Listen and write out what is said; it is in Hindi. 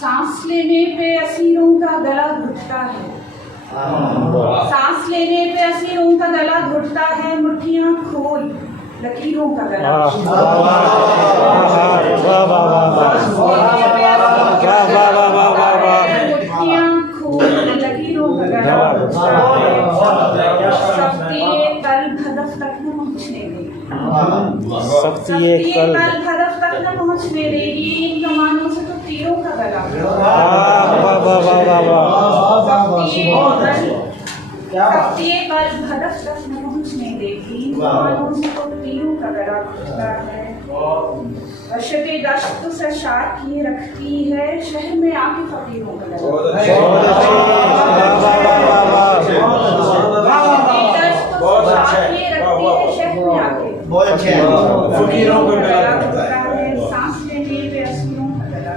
सांस लेने पे असीरों का गला घुटता है, सांस लेने पे असीरों का गला घुटता है, मुट्ठियां खोल लकीरों का गला मुट्ठियां खोल लकीरों का गला सबके कल हदफ तक न पहुँचने देगी, सबके कल हदफ तक न पहुँचने देगी, इन कमानों से तो तीरों का गला सबके कल हदफ तक न पहुँचने देगी, इन कमानों से तो तीरों का गला घुटता है। वशते दश्त से शार किए रखती है, शहर में आके फकीरों का बहुत अच्छे फकीरों का गला घुटता है, सांस लेने पे असीरों का गला